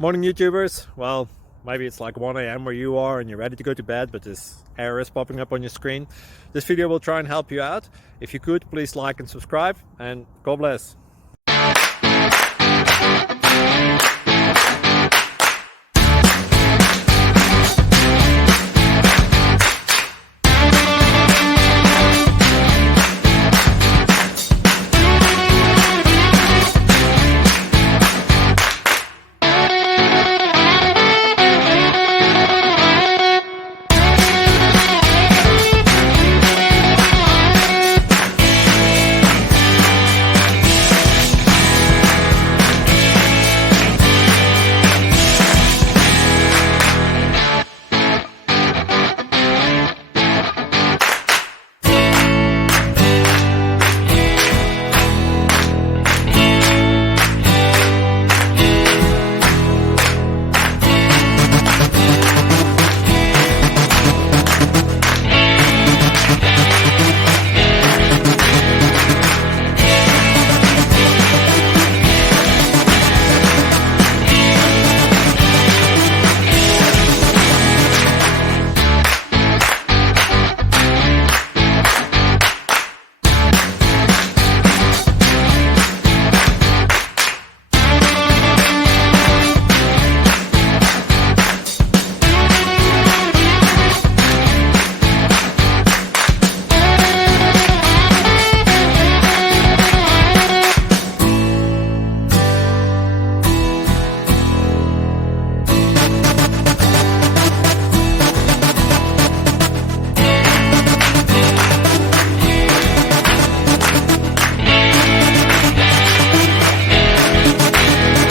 Morning YouTubers. Well, maybe it's like 1 a.m. where you are and you're ready to go to bed, but this error is popping up on your screen. This video will try and help you out. If you could, please like and subscribe, and God bless.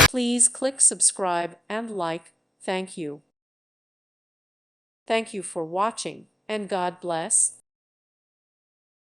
Please click subscribe and like. Thank you. Thank you for watching, and God bless.